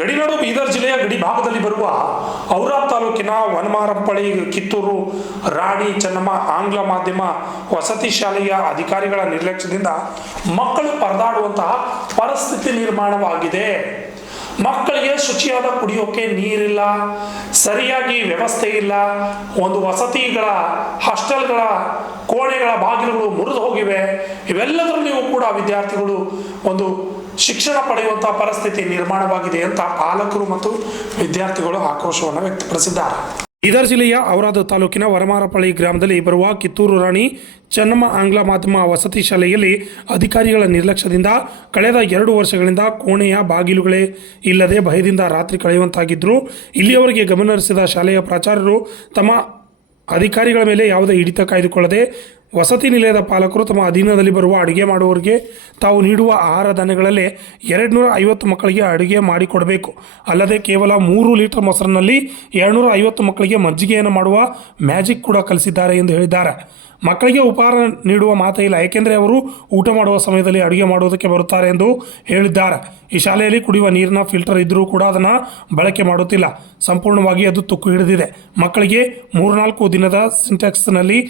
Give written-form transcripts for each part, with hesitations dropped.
ಗಡಿನಾಡು ಬೀದರ್ ಜಿಲ್ಲೆಯ ಗಡಿ ಭಾಗದಲ್ಲಿ ಬರುವ ಔರಾದ್ ತಾಲೂಕಿನ ವನಮಾರಪ್ಪಳಿ ಕಿತ್ತೂರು ರಾಣಿ ಚೆನ್ನಮ್ಮ ಆಂಗ್ಲ ಮಾಧ್ಯಮ ವಸತಿ ಶಾಲೆಯ ಅಧಿಕಾರಿಗಳ ನಿರ್ಲಕ್ಷ್ಯದಿಂದ ಮಕ್ಕಳು ಪರದಾಡುವಂತಹ ಪರಿಸ್ಥಿತಿ ನಿರ್ಮಾಣವಾಗಿದೆ. ಮಕ್ಕಳಿಗೆ ಶುಚಿಯಾದ ಕುಡಿಯೋಕೆ ನೀರಿಲ್ಲ, ಸರಿಯಾಗಿ ವ್ಯವಸ್ಥೆ ಇಲ್ಲ, ಒಂದು ವಸತಿಗಳ ಹಾಸ್ಟೆಲ್ಗಳ ಕೋಣೆಗಳ ಬಾಗಿಲುಗಳು ಮುರಿದು ಹೋಗಿವೆ. ಇವೆಲ್ಲದರಲ್ಲಿಯೂ ಕೂಡ ವಿದ್ಯಾರ್ಥಿಗಳು ಒಂದು ಶಿಕ್ಷಣ ಪಡೆಯುವಂತಹ ಪರಿಸ್ಥಿತಿ ನಿರ್ಮಾಣವಾಗಿದೆ ಅಂತ ಪಾಲಕರು ಮತ್ತು ವಿದ್ಯಾರ್ಥಿಗಳು ಆಕ್ರೋಶವನ್ನು ವ್ಯಕ್ತಪಡಿಸಿದ್ದಾರೆ. ಬೀದರ್ ಜಿಲ್ಲೆಯ ಔರಾದ್ ತಾಲೂಕಿನ ವನಮಾರಪ್ಪಳಿ ಗ್ರಾಮದಲ್ಲಿ ಬರುವ ಕಿತ್ತೂರು ರಾಣಿ ಚೆನ್ನಮ್ಮ ಆಂಗ್ಲ ಮಾಧ್ಯಮ ವಸತಿ ಶಾಲೆಯಲ್ಲಿ ಅಧಿಕಾರಿಗಳ ನಿರ್ಲಕ್ಷ್ಯದಿಂದ ಕಳೆದ 2 ವರ್ಷಗಳಿಂದ ಕೋಣೆಯ ಬಾಗಿಲುಗಳೇ ಇಲ್ಲದೆ ಭಯದಿಂದ ರಾತ್ರಿ ಕಳೆಯುವಂತಾಗಿದ್ದರು. ಇಲ್ಲಿಯವರೆಗೆ ಗಮನಹರಿಸಿದ ಶಾಲೆಯ ಪ್ರಾಚಾರ್ಯರು ತಮ್ಮ ಅಧಿಕಾರಿಗಳ ಮೇಲೆ ಯಾವುದೇ ಹಿಡಿತ ಕಾಯ್ದುಕೊಳ್ಳದೆ ವಸತಿ ನಿಲಯದ ಪಾಲಕರು ತಮ್ಮ ಅಧೀನದಲ್ಲಿ ಬರುವ ಅಡುಗೆ ಮಾಡುವವರಿಗೆ ತಾವು ನೀಡುವ ಆಹಾರ ಧಾನ್ಯಗಳಲ್ಲೇ 250 ಮಕ್ಕಳಿಗೆ ಅಡುಗೆ ಮಾಡಿಕೊಡಬೇಕು, ಅಲ್ಲದೆ ಕೇವಲ 3 ಲೀಟರ್ ಮೊಸರಿನಲ್ಲಿ 250 ಮಕ್ಕಳಿಗೆ ಮಜ್ಜಿಗೆಯನ್ನು ಮಾಡುವ ಮ್ಯಾಜಿಕ್ ಕೂಡ ಕಲಿಸಿದ್ದಾರೆ ಎಂದು ಹೇಳಿದ್ದಾರೆ. ಮಕ್ಕಳಿಗೆ ಉಪಹಾರ ನೀಡುವ ಮಾತೇ ಇಲ್ಲ, ಏಕೆಂದರೆ ಅವರು ಊಟ ಮಾಡುವ ಸಮಯದಲ್ಲಿ ಅಡುಗೆ ಮಾಡುವುದಕ್ಕೆ ಬರುತ್ತಾರೆ ಎಂದು ಹೇಳಿದ್ದಾರೆ. ಈ ಶಾಲೆಯಲ್ಲಿ ಕುಡಿಯುವ ನೀರಿನ ಫಿಲ್ಟರ್ ಇದ್ದರೂ ಕೂಡ ಅದನ್ನು ಬಳಕೆ ಮಾಡುತ್ತಿಲ್ಲ, ಸಂಪೂರ್ಣವಾಗಿ ಅದು ತುಕ್ಕು ಹಿಡಿದಿದೆ. ಮಕ್ಕಳಿಗೆ 3-4 ದಿನದ ಸಿಂಟೆಕ್ಸ್ನಲ್ಲಿ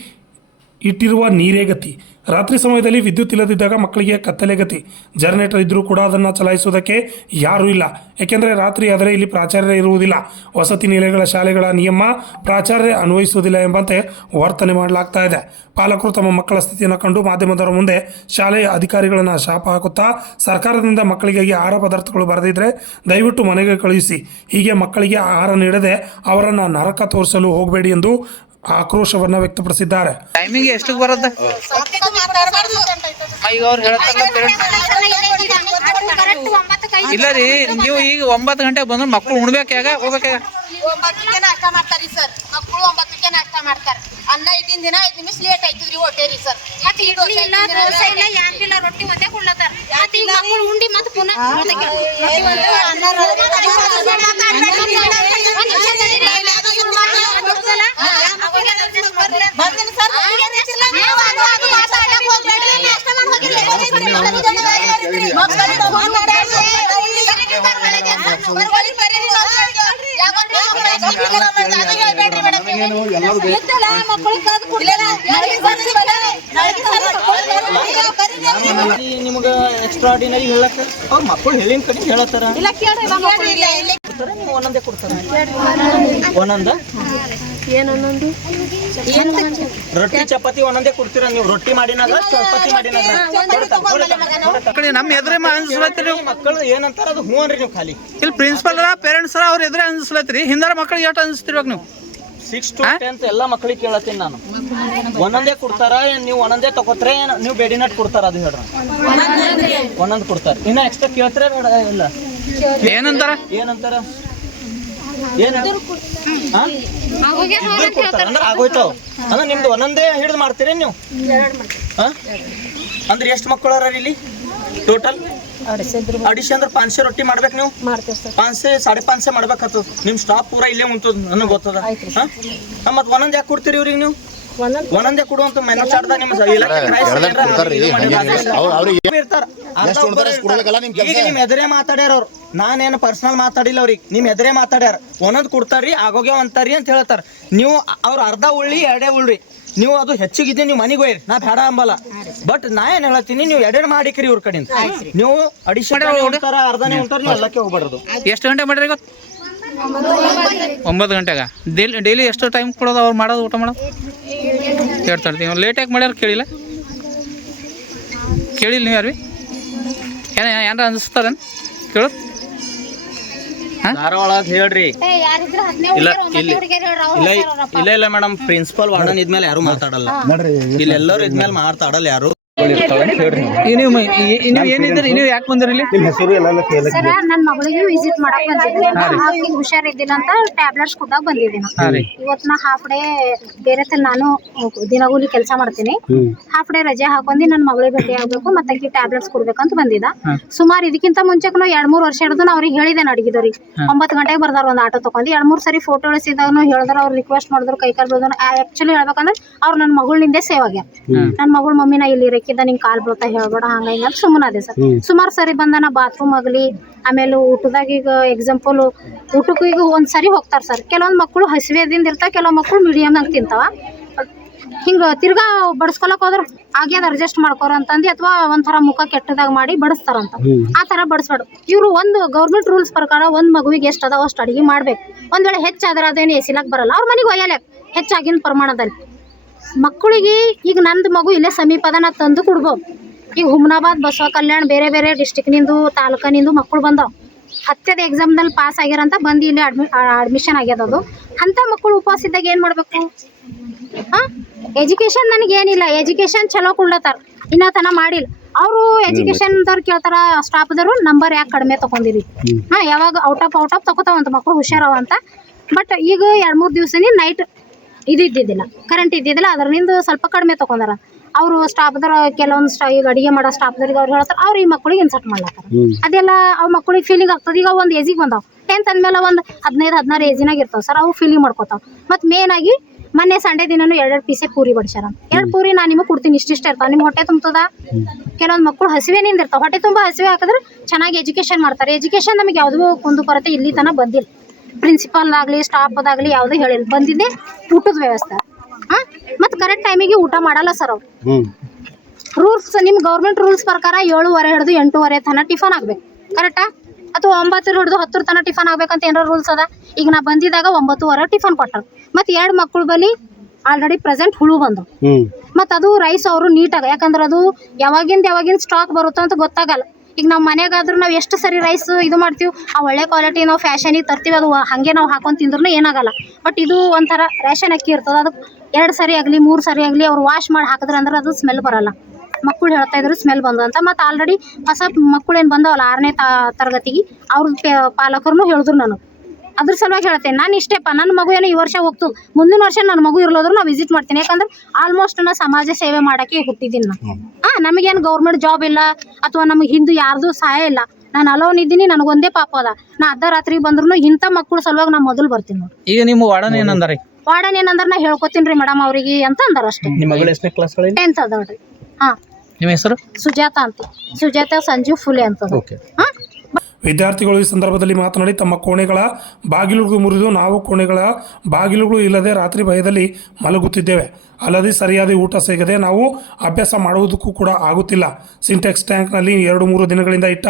ಇಟ್ಟಿರುವ ನೀರೇ ಗತಿ. ರಾತ್ರಿ ಸಮಯದಲ್ಲಿ ವಿದ್ಯುತ್ ಇಲ್ಲದಿದ್ದಾಗ ಮಕ್ಕಳಿಗೆ ಕತ್ತಲೆ ಗತಿ. ಜನರೇಟರ್ ಇದ್ದರೂ ಕೂಡ ಅದನ್ನು ಚಲಾಯಿಸುವುದಕ್ಕೆ ಯಾರೂ ಇಲ್ಲ, ಏಕೆಂದರೆ ರಾತ್ರಿ ಆದರೆ ಇಲ್ಲಿ ಪ್ರಾಚಾರ್ಯ ಇರುವುದಿಲ್ಲ. ವಸತಿ ನಿಲಯಗಳ ಶಾಲೆಗಳ ನಿಯಮ ಪ್ರಾಚಾರ್ಯ ಅನ್ವಯಿಸುವುದಿಲ್ಲ ಎಂಬಂತೆ ವರ್ತನೆ ಮಾಡಲಾಗ್ತಾ ಇದೆ. ಪಾಲಕರು ತಮ್ಮ ಮಕ್ಕಳ ಸ್ಥಿತಿಯನ್ನು ಕಂಡು ಮಾಧ್ಯಮದವರ ಮುಂದೆ ಶಾಲೆಯ ಅಧಿಕಾರಿಗಳನ್ನು ಶಾಪ ಹಾಕುತ್ತಾ ಸರ್ಕಾರದಿಂದ ಮಕ್ಕಳಿಗಾಗಿ ಆಹಾರ ಪದಾರ್ಥಗಳು ಬರೆದಿದ್ದರೆ ದಯವಿಟ್ಟು ಮನೆಗೆ ಕಳುಹಿಸಿ, ಹೀಗೆ ಮಕ್ಕಳಿಗೆ ಆಹಾರ ನೀಡದೆ ಅವರನ್ನು ನರಕ ತೋರಿಸಲು ಹೋಗಬೇಡಿ ಎಂದು ಆಕ್ರೋಶವನ್ನು ವ್ಯಕ್ತಪಡಿಸಿದ್ದಾರೆ. ಟೈಮಿಂಗ್ ಎಷ್ಟಕ್ಕೆ ಬರುತ್ತೆ ಈಗ ಅವ್ರು ಹೇಳ್ತಾರಲ್ಲ ಇಲ್ಲ ರೀ, ನೀವು ಈಗ 9 ಗಂಟೆಗೆ ಬಂದ್ರೆ ಮಕ್ಕಳು ಉಣ್ಬೇಕಾಗ ಹೋಗ್ಬೇಕಾಗ 9ಕ್ಕೆ ನಾಷ್ಟ ಮಾಡ್ತಾರಿ ಸರ್. ಮಕ್ಕಳು 9ಕ್ಕೆ ನಾಷ್ಟ ಮಾಡ್ತಾರೆ. ಅನ್ನ ಇದ್ದಿನ ದಿನ 5 ನಿಮಿಷ ಲೇಟ್ ಆಯ್ತದ್ರಿ ಹೊಟ್ಟೆರಿ ಸರ್. ಮತ್ತೆ ಇಡ್ಲಿ ಇಲ್ಲ, ದೋಸೆ ಇಲ್ಲ, ಯಾಂದಿಲ್ಲ, ರೊಟ್ಟಿ ಒಂದೇ ಕೊಡ್ಲತ್ತಾರ. ಮತ್ತೆ ಈಗ ಮಕ್ಕಳು ಉಂಡಿ ಮತ್ತೆ ಪುನಃ ನಿಮ್ಗೆ ಎಕ್ಸ್ಟ್ರಾರ್ಡಿನರಿ ಹೇಳಕ್ಕೆ ಅವ್ರ ಮಕ್ಕಳು ಹೇಳಿನ ಕಡೆ ಹೇಳತ್ತಾರ, ನೀವು ಒಂದೊಂದೇ ಕೊಡ್ತಾರ. ಒಂದೊಂದ ರೊಟ್ಟಿ ಚಪಾತಿ ಒಂದೊಂದೇ ಕೊಡ್ತೀರ ನೀವು? ರೊಟ್ಟಿ ಮಾಡಿನಾಗ ಚಪಾತಿ ಮಾಡಿನಾಗ ನಮ್ಮ ಎದುರೇ ಅನ್ಸ್ಲತ್ರಿ. ಮಕ್ಕಳು ಏನಂತಾರ ಅದು ಹ್ಞೂ ಅನ್ರಿ ನೀವು ಖಾಲಿ. ಇಲ್ಲಿ ಪ್ರಿನ್ಸಿಪಲ್ ಪೇರೆಂಟ್ಸ್ ಅವ್ರ ಎದುರೇ ಅನ್ಸ್ಲತ್ರಿ. ಹಿಂದಾರ ಮಕ್ಕಳಿಗೆ ಎಷ್ಟು ಅನ್ಸ್ತಿರ್ಬೇಕು ನೀವು? 6 to 10 ಎಲ್ಲ ಮಕ್ಕಳಿಗೆ ಕೇಳತ್ತೀನಿ ನಾನು. ಒಂದೊಂದೇ ಕೊಡ್ತಾರ, ನೀವು ಒಂದೊಂದೇ ತಗೋತ್ರೆ ನೀವು ಬೇಡಿನಟ್ ಕೊಡ್ತಾರ? ಅದು ಹೇಳ್ರ, ಒಂದೊಂದು ಕೊಡ್ತಾರ. ಇನ್ನ ಎಕ್ಸ್ಟ್ರಾ ಕೇಳ್ತಾರೆ ಬೇಡ? ಇಲ್ಲ, ಏನಂತಾರ ಏನಂತಾರ ಇದ್ರು ಕೊಡ್ತಾರ ಅಂದ್ರೆ ಆಗೋಯ್ತಾವ. ಅಂದ್ರೆ ನಿಮ್ದು ಒಂದೊಂದೇ ಹಿಡಿದು ಮಾಡ್ತೀರಿ ನೀವು? ಅಂದ್ರೆ ಎಷ್ಟು ಮಕ್ಕಳು ಅರ ಇಲ್ಲಿ ಟೋಟಲ್? 250 ಅಂದ್ರೆ 500 ರೊಟ್ಟಿ ಮಾಡ್ಬೇಕು ನೀವು? 500 550 ಮಾಡ್ಬೇಕಾಗ್ತದ. ನಿಮ್ ಸ್ಟಾಫ್ ಪೂರಾ ಇಲ್ಲೇ ಉಂಟದ ನನಗೆ ಗೊತ್ತದ. ಮತ್ತೆ ಒಂದೊಂದು ಯಾಕೆ ಕೊಡ್ತೀರಿ ಇವ್ರಿಗೆ ನೀವು? ಒಂದೊಂದೇ ಕೊಡುವಂತ ಮೆನಚಾಡ್ದ ನಿಮ್ಮ ಈಗ ನಿಮ್ ಎದುರೇ ಮಾತಾಡ್ಯಾರ ಅವ್ರು. ನಾನೇನು ಪರ್ಸನಲ್ ಮಾತಾಡಿಲ್ಲ ಅವ್ರಿಗೆ, ನಿಮ್ ಎದುರೇ ಮಾತಾಡ್ಯಾರ. ಒಂದೊಂದು ಕೊಡ್ತಾರ್ರಿ, ಆಗೋಗ್ಯಾವ ಅಂತಾರಿ ಅಂತ ಹೇಳ್ತಾರ. ನೀವು ಅವ್ರು ಅರ್ಧ ಉಳ್ಳಿ 2 ಉಳ್ರಿ, ನೀವು ಅದು ಹೆಚ್ಚಿಗಿದ್ದೆ ನೀವು ಮನೆಗೆ ಹೋಯ್ರಿ, ನಾ ಬೇಡ ಅಂಬಲ್ಲ. ಬಟ್ ನಾ ಏನ್ ಹೇಳತ್ತೀನಿ, ನೀವು 2 ಮಾಡಿಕ್ರಿ ಇವ್ರ ಕಡೆಯಿಂದ. ನೀವು ಅಡಿಷನಲ್ ಉಂಟಾರ, ಅರ್ಧನೇ ಉಂಟಾರ, ನೀವು ಎಲ್ಲಕ್ಕೆ ಹೋಗ್ಬಾರ್ದು. ಎಷ್ಟು ಗಂಟೆ ಮಾಡ್ರಿ ಗೊತ್ತು? 9 ಗಂಟೆಗ. ಡೈಲಿ ಎಷ್ಟು ಟೈಮ್ ಕೊಡೋದು ಅವ್ರು ಮಾಡೋದು, ಊಟ ಮಾಡೋದು? ಹೇಳ್ತಾರೆ. ನೀವು ಲೇಟಾಗಿ ಮಾಡ್ಯಾರ ಕೇಳಿಲ್ಲ ನೀವು ಯಾರು? ಏನಾರ ಅನಿಸ್ತಾರೇನು ಕೇಳೋದು? ಧಾರವಾಳಗೆ ಹೇಳ್ರಿ. ಇಲ್ಲ ಇಲ್ಲ ಇಲ್ಲ ಮೇಡಮ್, ಪ್ರಿನ್ಸಿಪಲ್ ವಾರ್ಡನ್ ಇದ್ಮೇಲೆ ಯಾರು ಮಾತಾಡಲ್ಲ. ಇಲ್ಲಿ ಎಲ್ಲರೂ ಇದ್ಮೇಲೆ ಮಾತಾಡಲ್ಲ ಯಾರು. ನೀವು ಏನಿದ್ರಿ, ನೀವು ಯಾಕೆ ಬಂದ್ರಿ ಇಲ್ಲಿ? ಸರ್, ನನ್ನ ಮಗಳಿಗೆ ವಿಸಿಟ್ ಮಾಡಕ್ ಬಂದಿದ್ದೀನಿ. ಆಕೆಗೆ ಹುಷಾರಿದ್ದಿಲ್ಲ ಅಂತ ಟ್ಯಾಬ್ಲೆಟ್ಸ್ ಕೊಟ್ಟಾಗ ಬಂದಿದ್ದೀನಿ. ಇವತ್ತು ನಾ ಹಾಫ್ ಡೇ ಬೇರೆ ನಾನು ದಿನಗೂಲಿ ಕೆಲಸ ಮಾಡ್ತೀನಿ. ಹಾಫ್ ಡೇ ರಜೆ ಹಾಕೊಂಡಿ ನನ್ನ ಮಗಳಿಗೆ ಭೇಟಿ ಆಗ್ಬೇಕು, ಮತ್ತೆ ಆಕಿ ಟ್ಯಾಬ್ಲೆಟ್ಸ್ ಕೊಡ್ಬೇಕಂತ ಬಂದಿದ್ದ. ಸುಮಾರು ಇದಕ್ಕಿಂತ ಮುಂಚೆಗೂ 2-3 ವರ್ಷ ಹಿಡಿದು ನಾ ಅವ್ರಿಗೆ ಹೇಳಿದ್ದೇನೆ ಅಡಿಗೆದವ್ರಿಗೆ. 9 ಗಂಟೆಗೆ ಬರ್ದಾರ ಒಂದು ಆಟೋ ತಗೊಂಡು 2-3 ಸರಿ ಫೋಟೋ ಇಳಿಸಿದಾಗ ಹೇಳಿದ್ರು, ಅವ್ರು ರಿಕ್ವೆಸ್ಟ್ ಮಾಡಿದ್ರು, ಕೈ ಕಾಲು ಬೆಳೆದ್ರು. ಆಕ್ಚುಲಿ ಹೇಳ್ಬೇಕಂದ್ರೆ ಅವ್ರು ನನ್ನ ಮಗಳಿಂದೇ ಸೇವ್ ಆಗ್ಯಾರ. ನನ್ನ ಮಗಳು ಮಮ್ಮಿನ ಇಲ್ಲಿ ಇರಕ್ಕಿದ್ದ ನಿಂಗೆ ಕಾಲ್ ಬೀಳ್ತಾ ಹೇಳ್ಬೇಡ ಹಂಗ ಹಿಂಗ ಅಂತ ಸುಮ್ಮನೆ ಅದೇ ಸರ್. ಸುಮಾರು ಸರಿ ಬಂದಾನ ಬಾತ್ರೂಮ್ ಆಗಲಿ, ಆಮೇಲೆ ಊಟದಾಗ ಈಗ ಎಕ್ಸಾಂಪಲ್ ಊಟಕ್ಕೂ ಈಗ ಒಂದ್ ಸರಿ ಹೋಗ್ತಾರ ಸರ್. ಕೆಲವೊಂದು ಮಕ್ಕಳು ಹಸಿವೆದಿಂದ ಇರ್ತಾವ, ಕೆಲವು ಮಕ್ಕಳು ಮೀಡಿಯಮ್ನಾಗ ತಿಂತಾವ. ಹಿಂಗ ತಿರ್ಗಾ ಬಡಿಸ್ಕೊಳಕ್ ಹೋದ್ರ ಆಗ್ಯದ ಅಡ್ಜಸ್ಟ್ ಮಾಡ್ಕೋರ ಅಂತಂದು, ಅಥವಾ ಒಂಥರ ಮುಖ ಕೆಟ್ಟದಾಗ ಮಾಡಿ ಬಡಿಸ್ತಾರಂತ. ಆ ತರ ಬಡಿಸ್ಬಾರ್ದು. ಇವರು ಒಂದು ಗೌರ್ಮೆಂಟ್ ರೂಲ್ಸ್ ಪ್ರಕಾರ ಒಂದ್ ಮಗುವಿಗೆ ಎಷ್ಟು ಅದಾವ ಅಷ್ಟು ಅಡಿಗೆ ಮಾಡ್ಬೇಕು. ಒಂದ್ ವೇಳೆ ಹೆಚ್ಚಾದ್ರೆ ಅದೇನು ಎಸಿಲಾಕ್ ಬರಲ್ಲ, ಅವ್ರ ಮನೆಗೆ ಒಯ್ಯಲ್ಲ ಹೆಚ್ಚಾಗಿನ ಪ್ರಮಾಣದಲ್ಲಿ. ಮಕ್ಕಳಿಗೆ ಈಗ ನಂದು ಮಗು ಇಲ್ಲೇ ಸಮೀಪದ ನಾ ತಂದು ಕೊಡ್ಬೋದು. ಈಗ ಹುಮ್ನಾಬಾದ್, ಬಸವ ಕಲ್ಯಾಣ, ಬೇರೆ ಬೇರೆ ಡಿಸ್ಟಿಕ್ನಿಂದು ತಾಲೂಕನಿಂದು ಮಕ್ಕಳು ಬಂದಾವ. 10ನೇ ಎಕ್ಸಾಮ್ದಲ್ಲಿ ಪಾಸ್ ಆಗ್ಯಾರಂತ ಬಂದು ಇಲ್ಲಿ ಅಡ್ಮಿಷನ್ ಆಗ್ಯದ. ಅದು ಅಂಥ ಮಕ್ಕಳು ಉಪವಾಸ ಇದ್ದಾಗ ಏನು ಮಾಡಬೇಕು? ಎಜುಕೇಷನ್ ನನಗೇನಿಲ್ಲ, ಎಜುಕೇಷನ್ ಚಲೋ ಕೊಡ್ಲತ್ತಾರ, ಇನ್ನೂ ತನ ಮಾಡಿಲ್ಲ. ಅವರು ಎಜುಕೇಷನ್ದವ್ರು ಕೇಳ್ತಾರ, ಸ್ಟಾಫ್ದವರು ನಂಬರ್ ಯಾಕೆ ಕಡಿಮೆ ತೊಗೊಂಡಿರಿ? ಯಾವಾಗ ಔಟ್ ಆಫ್ ತಗೋತಾವಂತ ಮಕ್ಕಳು ಹುಷಾರವ ಅಂತ. ಬಟ್ ಈಗ 2-3 ದಿವಸನೇ ನೈಟ್ ಇದ್ದಿದ್ದಿಲ್ಲ, ಕರೆಂಟ್ ಇದ್ದಿದ್ದಿಲ್ಲ, ಅದರಿಂದ ಸ್ವಲ್ಪ ಕಡಿಮೆ ತೊಗೊಂಡಾರ. ಅವರು ಸ್ಟಾಫ್ದವ್ರು ಕೆಲವೊಂದು ಈಗ ಅಡುಗೆ ಮಾಡೋ ಸ್ಟಾಫ್ದವ್ರಿಗೆ ಅವ್ರು ಹೇಳ್ತಾರೆ, ಅವ್ರು ಈ ಮಕ್ಕಳಿಗೆ ಇನ್ಸರ್ಟ್ ಮಾಡ್ಲತ್ತಾರ. ಅದೆಲ್ಲ ಅವ್ರ ಮಕ್ಕಳಿಗೆ ಫೀಲಿಂಗ್ ಆಗ್ತದೆ. ಈಗ ಒಂದು ಏಜಿಗೆ ಬಂದಾವ, 10th ಅಂದಮೇಲೆ ಒಂದು 15-16 ಏಜಿನಾಗ ಇರ್ತಾವೆ ಸರ್. ಅವು ಫೀಲಿಂಗ್ ಮಾಡ್ಕೋತಾವ. ಮತ್ತು ಮೇನ್ ಆಗಿ ಮೊನ್ನೆ ಸಂಡೇ ದಿನನೂ 2 ಪೀಸೆ ಪೂರಿ ಬಡಿಸ್ಯಾರ. 2 ಪೂರಿ ನಾನು ನಿಮಗೆ ಕೊಡ್ತೀನಿ, ಇಷ್ಟಿಷ್ಟ ಇರ್ತಾವೆ, ನಿಮ್ಮ ಹೊಟ್ಟೆ ತುಂಬ್ತದ. ಕೆಲವೊಂದು ಮಕ್ಕಳು ಹಸಿವೆನಿಂದ ಇರ್ತಾವೆ, ಹೊಟ್ಟೆ ತುಂಬ ಹಸಿವೆ ಹಾಕಿದ್ರೆ ಚೆನ್ನಾಗಿ ಎಜುಕೇಷನ್ ಮಾಡ್ತಾರೆ. ಎಜುಕೇಷನ್ ನಮಗೆ ಯಾವುದೂ ಕುಂದು ಕೊರತೆ ಇಲ್ಲಿ ತನಕ ಬಂದಿಲ್ಲ. ಪ್ರಿನ್ಸಿಪಾಲ್ದಾಗಲಿ ಸ್ಟಾಫ್ದಾಗಲಿ ಯಾವುದೂ ಹೇಳಿಲ್ಲ. ಬಂದಿದ್ದೆ ಊಟದ ವ್ಯವಸ್ಥೆ. ಮತ್ತು ಕರೆಕ್ಟ್ ಟೈಮಿಗೆ ಊಟ ಮಾಡಲ್ಲ ಸರ್ ಅವ್ರು. ರೂಲ್ಸ್ ನಿಮ್ಮ ಗೌರ್ಮೆಂಟ್ ರೂಲ್ಸ್ ಪ್ರಕಾರ 7:30 ಹಿಡಿದು 8:30 ತನಕ ಟಿಫನ್ ಆಗ್ಬೇಕು, ಕರೆಕ್ಟಾ? ಅಥವಾ 9 ಹಿಡಿದು 10 ತನಕ ಟಿಫನ್ ಆಗ್ಬೇಕಂತ ಏನಾರ ರೂಲ್ಸ್ ಅದ? ಈಗ ನಾ ಬಂದಿದ್ದಾಗ 9:30 ಟಿಫನ್ ಕೊಟ್ಟಾರ. ಮತ್ತು 2 ಮಕ್ಕಳು ಬಳಿ ಆಲ್ರೆಡಿ ಪ್ರೆಸೆಂಟ್ ಹುಳು ಬಂದವು. ಮತ್ತು ಅದು ರೈಸ್ ಅವರು ನೀಟಾಗ, ಯಾಕಂದ್ರೆ ಅದು ಯಾವಾಗಿಂದ ಸ್ಟಾಕ್ ಬರುತ್ತೋ ಅಂತ ಗೊತ್ತಾಗಲ್ಲ. ಈಗ ನಾವು ಮನೆಗಾದ್ರೂ ನಾವು ಎಷ್ಟು ಸರಿ ರೈಸ್ ಇದು ಮಾಡ್ತೀವಿ, ಆ ಒಳ್ಳೆ ಕ್ವಾಲಿಟಿ ನಾವು ಫ್ಯಾಷನಿಗೆ ತರ್ತೀವಿ, ಅದು ಹಾಗೆ ನಾವು ಹಾಕೊಂಡು ತಿಂದ್ರೂ ಏನಾಗಲ್ಲ. ಬಟ್ ಇದು ಒಂಥರ ರೇಷನ್ ಅಕ್ಕಿ ಇರ್ತದೆ, ಅದಕ್ಕೆ 2 ಸರಿ ಆಗಲಿ 3 ಸರಿ ಆಗಲಿ ಅವ್ರು ವಾಶ್ ಮಾಡಿ ಹಾಕಿದ್ರೆ ಅಂದ್ರೆ ಅದು ಸ್ಮೆಲ್ ಬರಲ್ಲ. ಮಕ್ಕಳು ಹೇಳ್ತಾ ಇದ್ರು ಸ್ಮೆಲ್ ಬಂದಂತ. ಮತ್ತು ಆಲ್ರೆಡಿ ಹೊಸ ಮಕ್ಕಳು ಏನು ಬಂದವಲ್ಲ 6ನೇ ತರಗತಿಗೆ, ಅವ್ರ ಪಾಲಕರು ಹೇಳಿದ್ರು ನನಗೆ. ಅದ್ರ ಸಲುವಾಗಿ ಹೇಳ್ತೇನೆ ನಾನು ಇಷ್ಟೇಪ್ಪ, ನನ್ನ ಮಗು ಏನೋ ಈ ವರ್ಷ ಹೋಗ್ತು, ಮುಂದಿನ ವರ್ಷ ನನ್ನ ಮಗು ಇರ್ಲೋದ್ರು ನಾವು ವಿಸಿಟ್ ಮಾಡ್ತೀನಿ. ಯಾಕಂದ್ರೆ ಆಲ್ಮೋಸ್ಟ್ ನಾ ಸಮಾಜ ಸೇವೆ ಮಾಡೋಕ್ಕೆ ಹುಟ್ಟಿದ್ದೀನಿ ನಾನು. ನಮಗೇನು ಗೌರ್ಮೆಂಟ್ ಜಾಬ್ ಇಲ್ಲ, ಅಥವಾ ನಮಗೆ ಹಿಂದೆ ಯಾರ್ದು ಸಹಾಯ ಇಲ್ಲ. ನಾನು ಅಲೋನ್ ಇದ್ದೀನಿ, ನನಗೊಂದೇ ಪಾಪ ಅದ. ನಾ ಅರ್ಧರಾತ್ರಿಗೆ ಬಂದ್ರು ಇಂಥ ಮಕ್ಕಳು ಸಲುವಾಗಿ ನಾ ಮೊದಲು ಬರ್ತೀನಿ ನೋಡಿ. ಈಗ ನಿಮ್ಮ ವಾರ್ಡನ್ ಏನಂದಾರೆ? ವಾರ್ಡನ್ ಏನಂದ್ರೆ ನಾ ಹೇಳ್ಕೊತೀನಿ ರೀ ಮೇಡಮ್ ಅವ್ರಿಗೆ ಅಂತ ಅಂದಾರ ಅಷ್ಟೇ. ನಿಮ್ಮ ಮಗಳು ಎಷ್ಟನೇ ಕ್ಲಾಸ್? 10th ಅದಾಳ್ರಿ. ನಿಮ್ಮ ಹೆಸರು? ಸುಜಾತ ಅಂತ, ಸುಜಾತ ಸಂಜೀವ್ ಫುಲೆ ಅಂತ. ವಿದ್ಯಾರ್ಥಿಗಳು ಈ ಸಂದರ್ಭದಲ್ಲಿ ಮಾತನಾಡಿ, ತಮ್ಮ ಕೋಣೆಗಳ ಬಾಗಿಲುಗಳು ಮುರಿದು ನಾವು ಕೋಣೆಗಳ ಬಾಗಿಲುಗಳು ಇಲ್ಲದೆ ರಾತ್ರಿ ಭಯದಲ್ಲಿ ಮಲಗುತ್ತಿದ್ದೇವೆ. ಅಲ್ಲದೆ ಸರಿಯಾದ ಊಟ ಸಿಗದೆ ನಾವು ಅಭ್ಯಾಸ ಮಾಡುವುದಕ್ಕೂ ಕೂಡ ಆಗುತ್ತಿಲ್ಲ. ಸಿಂಟೆಕ್ಸ್ ಟ್ಯಾಂಕ್ನಲ್ಲಿ 2-3 ದಿನಗಳಿಂದ ಇಟ್ಟ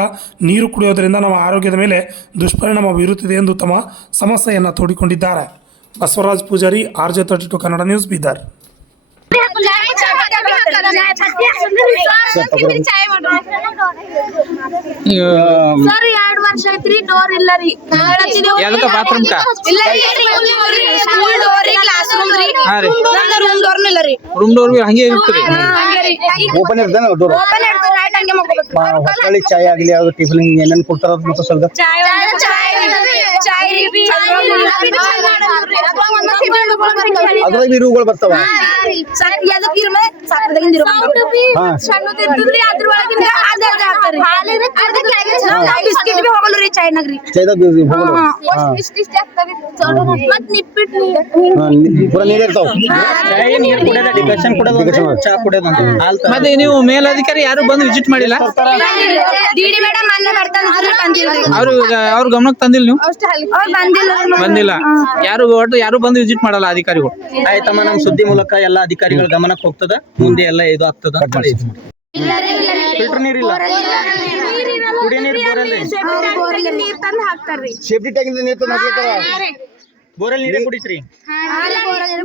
ನೀರು ಕುಡಿಯೋದರಿಂದ ನಮ್ಮ ಆರೋಗ್ಯದ ಮೇಲೆ ದುಷ್ಪರಿಣಾಮ ಬೀರುತ್ತಿದೆ ಎಂದು ತಮ್ಮ ಸಮಸ್ಯೆಯನ್ನು ತೋಡಿಕೊಂಡಿದ್ದಾರೆ. Basavaraj Pujari, RJ32 Kannada news, Bidar. Sir 2 ವರ್ಷ ಐತ್ರಿ, ಡೋರ್ ಇಲ್ಲ ರೀ. ಯಾವ್ದಕ್ಕ ಬಾತ್ರೂಮ್ ಕಾ? ಇಲ್ಲ ರೀ, ಸ್ಕೂಲ್ ಡೋರ್ ರೀ, ಕ್ಲಾಸ್ ರೂಮ್ ರೀ. ರೂಮ್ ಡೋರ್ ಇಲ್ಲ ರೀ. ರೂಮ್ ಡೋರ್ ಹಂಗೆ ಇರ್ತೀರಿ? ಓಪನ್ ಇರ್ತಾನೆ ಡೋರ್. ಓಪನ್ ಇರ್ತದೆ, ರೈಟ್ ಹಂಗೆ ಮಾಡ್ಕೋಬೇಕು. ಹೊಟ್ಟಳಿ ಚಾಯ್ ಆಗಲಿ ಯಾವ್ದು ಟಿಫಿನ್ ಏನೇನು ಕೊಡ್ತಾರ ಅದು ಮತ್ತೆ ಸ್ವಲ್ಪ ಚಾಯ್ ರೀ, ಅದ್ರಾಗ ನೀರುಗಳು ಬರ್ತಾವ. ಅದಕ್ಕೆ ಇರ್ಮ ಸಾಕದಾಗಿಂದ ಸಣ್ಣದ ಇರ್ತದ್ರಿ, ಅದ್ರ ಒಳಗಿಂದ ಬಿಸ್ಕಿಟ್ ಬಿ ಹೋಗಲ್ಲ ರೀ ಚಾಯ್ನಾಗ ರೀ. ಚಾಯ್ದಾಗ ಇಷ್ಟ ಮತ್ ನಿಪ್ಪಿಟ್ಟು ಪೂರ ನೀರು ಇರ್ತಾವ. ನೀರು ಕುಡಿಯೋದ, ಡಿಕಷನ್ ಕೊಡೋದು, ಚಾ ಕುಡಿಯೋದು. ಮತ್ತೆ ನೀವು ಮೇಲಧಿಕಾರಿ ಯಾರು ಬಂದು ವಿಸಿಟ್ ಮಾಡಿಲ್ಲ? ಡಿಡಿ ಮೇಡಮ್ ಅನ್ನ ಬರ್ತಾನೆ ಬಂದಿಲ್ಲ. ಅವ್ರ ಗಮನಕ್ಕೆ ತಂದಿಲ್ಲ ನೀವು? ಅವ್ರು ಬಂದಿಲ್ಲ. ಯಾರು ಬಂದು ವಿಸಿಟ್ ಮಾಡಲ್ಲ ಅಧಿಕಾರಿಗಳು. ಆಯ್ತಮ್ಮ, ನಮ್ಮ ಸುದ್ದಿ ಮೂಲಕ ಎಲ್ಲ ಅಧಿಕಾರಿಗಳ ಗಮನಕ್ಕೆ ಹೋಗ್ತದ, ಮುಂದೆ ಎಲ್ಲ ಇದು ಆಗ್ತದ. ಫಿಲ್ಟರ್ ನೀರಿಲ್ಲ, ಕುಡಿಯೋ ನೀರು ಬೋರಲ್ಲಿ ನೀರ್ ತಂದು ಹಾಕ್ತಾರ್ರಿ. ಸೇಫ್ಟಿ ಟ್ಯಾಂಕಿಂದ ನೀರು ತಂದು ಹಾಕ್ಲಿಕ್ಕಾರ. ಬೋರಲ್ಲಿ ನೀರೇ ಕುಡಿತ್ರಿ?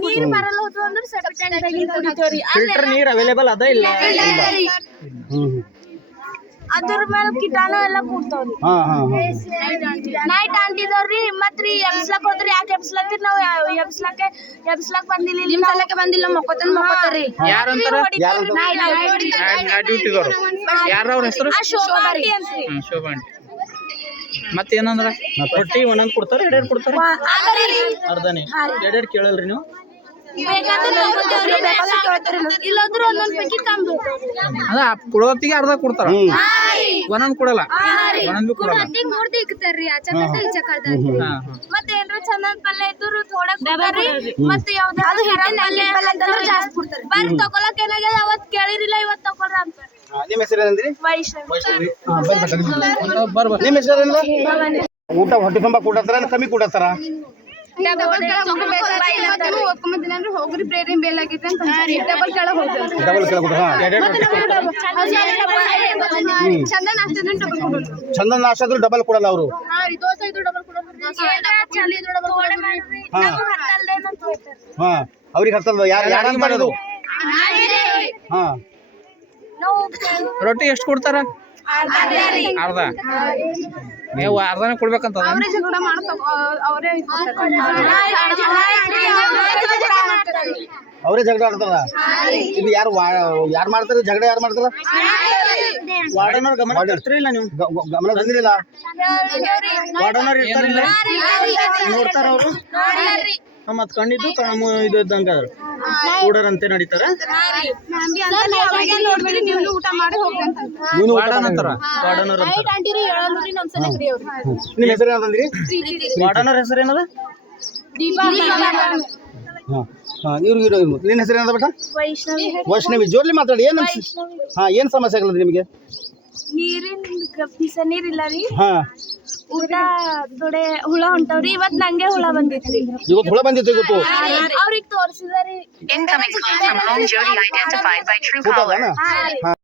ನೀರ್ ಬರಲ್ಲ ಹೋದ್ರು ಅಂದ್ರೆ ಫಿಲ್ಟರ್ ನೀರು ಅವೈಲೇಬಲ್ ಅದ ಇಲ್ಲ? ಅದ್ರ ಮೇಲೆ ಕಿಟಾಣು ಎಲ್ಲ ಕೂಡ್ತಾವ್ರಿ. ನೈಟ್ ಅಂಟಿದವ್ರಿ ಮತ್ರಿ ಎಬ್ಸ್ಲಕ್ ಹೋದ್ರಿ. ಯಾಕೆ ಎಬ್ಸ್ಲತ್ತೀರಿ? ನಾವು ಎಬ್ಸ್ಲಕ್ ಬಂದಿಲ್ಲ, ನಿಮ್ ಸಲಕ್ಕೆ ಬಂದಿಲ್ಲ, ಮಕ್ಕೋತಾರ್ರಿ. ಯಾರಂತಾರ? ಡ್ಯೂಟಿದವರು. ಯಾರವ್ರ ಹೆಸರು? ಶೋಭಾ ಅಂತ್ರಿ. ಶೋಭಾ ಆಂಟಿ. ಮತ್ತೇನಂದ್ರ ರೊಟ್ಟಿ ಒಂದೊಂದು ಕೊಡ್ತಾರ, 2 ಕೊಡ್ತಾರ? ಅರ್ಧನೇ 2 ಕೇಳಲ್ರಿ ನೀವು? ಇಲ್ಲಾಂದ್ರೆ ಒಂದೊಂದ್ ಪೈಕಿ ತಂದು ಅದ ಕೊಡೋತ್ತಿಗೆ ಅರ್ಧ ಕೊಡ್ತಾರ, ಒಂದೊಂದು ಕೊಡಲ್ಲ. ಒಂದೊಂದು ಕೊಡಲ್ಲ. ಮತ್ತೆ ಏನ್ರ ಚಂದನ್ ಪಲ್ಯ ಇದ್ರು ಥೋಡಕ್ ಕೊಡ್ತಾರ್ರಿ. ಮತ್ತೆ ಯಾವ್ದಾದ್ರು ಪಲ್ಯ ಅಂತಂದ್ರೆ ಜಾಸ್ತಿ ಕೊಡ್ತಾರೆ. ಬರ್ರಿ ತಗೊಳಕ್ ಏನಾಗ್ಯದ, ಅವತ್ ಕೇಳಿರಿಲ್ಲ, ಇವತ್ ತಗೊಳ್ರ ಅಂತ. ನಿಮ್ಮ ಹೆಸರು ಏನಂದ್ರಿ? ವೈಷ್ಣವಿ. ನಿಮ್ಮ ಹೆಸರು ಏನಿಲ್ಲ? ಊಟ ಹೊಟ್ಟೆ ತುಂಬ ಕೂಡತ್ತಾರ ಕಮ್ಮಿ ಕೂಡತ್ತಾರ? ಹೋಗ್ರಿ ಪ್ರೇರಣೆ ಬೇಲ್ ಆಗೈತೆ ಅಂತ ಡಬಲ್ ಕೆಳಗೆ ಹೋಗ್ತೇವೆ ಡಬಲ್ ಕೆಳಗೆ ಚಂದ ನಾಷ್ಟ ಡಬಲ್ ಕೊಡೋದು ಚಂದ ನಾಷ್ಟ ಆದ್ರೂ ಡಬಲ್ ಕೊಡಲ್ಲ ಅವರು. ದೋಸೆ ಇದ್ರು ಡಬಲ್ ಹಾ ಅವ್ರಿಗೆ ಹತ್ತಲ್ವ? ಯಾರು ಮಾಡೋದು? ಹಾ ರೊಟ್ಟಿ ಎಷ್ಟು ಕೊಡ್ತಾರ? ಅರ್ಧ. ನೀವು ಅರ್ಧನೇ ಕೊಡ್ಬೇಕಂತ ಜಗಳ ಮಾಡ್ತಾವ ಅವರೇ ಅವರೇ ಜಗಳ ಆಡ್ತಾರ? ಇದು ಯಾರು ಮಾಡ್ತಾರೆ ಜಗಳ? ಯಾರು ಮಾಡ್ತಾರ? ವಾರ್ಡನವ್ರ ಗಮನ ತರ್ತೀರಿಲ್ಲ ನೀವು? ಗಮನ ಬಂದಿರಲಿಲ್ಲ? ವಾರ್ಡನವ್ರು ಇರ್ತಾರಿಲ್ಲ ನೋಡ್ತಾರ ಅವರು ಮತ್ ಕಂಡಿದ್ದು ಇದು ಇದ್ದಂಗ ಕೂಡರಂತೆ ನಡೀತಾರ. ಊಟ ಮಾಡಿ ಹೋಗ್ರಿ ಅಂತ ನೀನು ವಾರ್ಡನ್ ಅಂತಾರ. ವಾರ್ಡನವ್ರ ನಿಮ್ಮ ಹೆಸರು ಏನಂದ್ರಿ? ವಾರ್ಡನವ್ರ ಹೆಸರು ಏನದ? ಇವ್ರು ನಿನ್ನ ಹೆಸರು ಏನದ ಬೇಟ? ವೈಷ್ಣವಿ. ಜೋರ್ಲಿ ಮಾತಾಡಿ. ಏನ್ ಏನ್ ಸಮಸ್ಯೆ ಆಗಲ್ಲ ನಿಮಗೆ? ನೀರಿಲ್ಲ ರೀ. ಹಾ ಊಟ ದೊಡೆ ಹುಳ ಹೊಂಟವ್ರಿ. ಇವತ್ ನಂಗೆ ಹುಳ ಬಂದಿತ್ರಿ. ಇವತ್ತು ಹುಳ ಬಂದಿತ್ತು ಇವತ್ತು? ಅವ್ರಿಗೆ ತೋರ್ಸಿದಾರಿ. ಊಟ